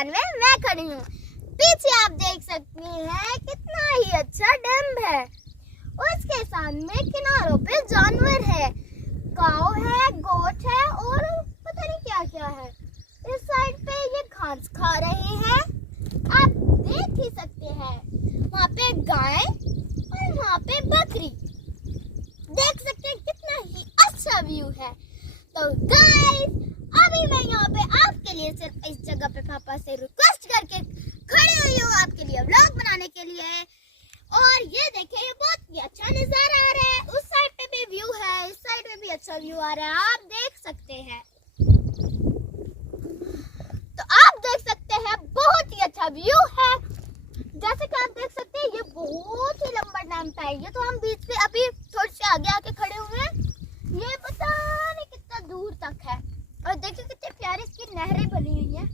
मैदान में मैं खड़ी हूँ। पीछे आप देख सकते हैं कितना ही अच्छा डैम है। उसके सामने किनारों पे जानवर है, काऊ है, गोट है और पता नहीं क्या क्या है। इस साइड पे ये घास खा रहे हैं, आप देख ही सकते हैं। वहाँ पे गाय और वहाँ पे बकरी, देख सकते हैं कितना ही अच्छा व्यू है। तो गाइस, अभी मैं यहाँ पे आपके लिए सिर्फ इस जगह पे पापा से रिक्वेस्ट करके खड़ी हुई हूँ आपके लिए व्लॉग बनाने के लिए। और ये देखिए, ये बहुत ही अच्छा नजारा आ रहा है। उस साइड पे भी व्यू है, इस साइड पे भी अच्छा व्यू आ रहा है, आप देख सकते हैं। तो आप देख सकते हैं बहुत ही अच्छा व्यू है। जैसे कि आप देख सकते हैं ये बहुत ही लंबा डैम है। ये तो हम बीच से अभी थोड़ी सी आगे आके खड़े हुए हैं, ये पता नहीं कितना दूर तक है। और देखिए कितनी प्यारी इसकी नहरें बनी हुई है।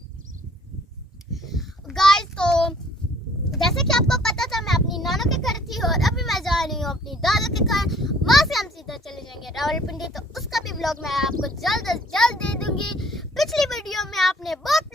गाइस, तो जैसे कि आपको पता था मैं अपनी नाना के घर थी और अभी मैं जा रही हूँ अपनी दादा के घर। वहाँ से हम सीधा चले जाएंगे रावलपिंडी। तो उसका भी व्लॉग मैं आपको जल्द से जल्द दे दूंगी। पिछली वीडियो में आपने बहुत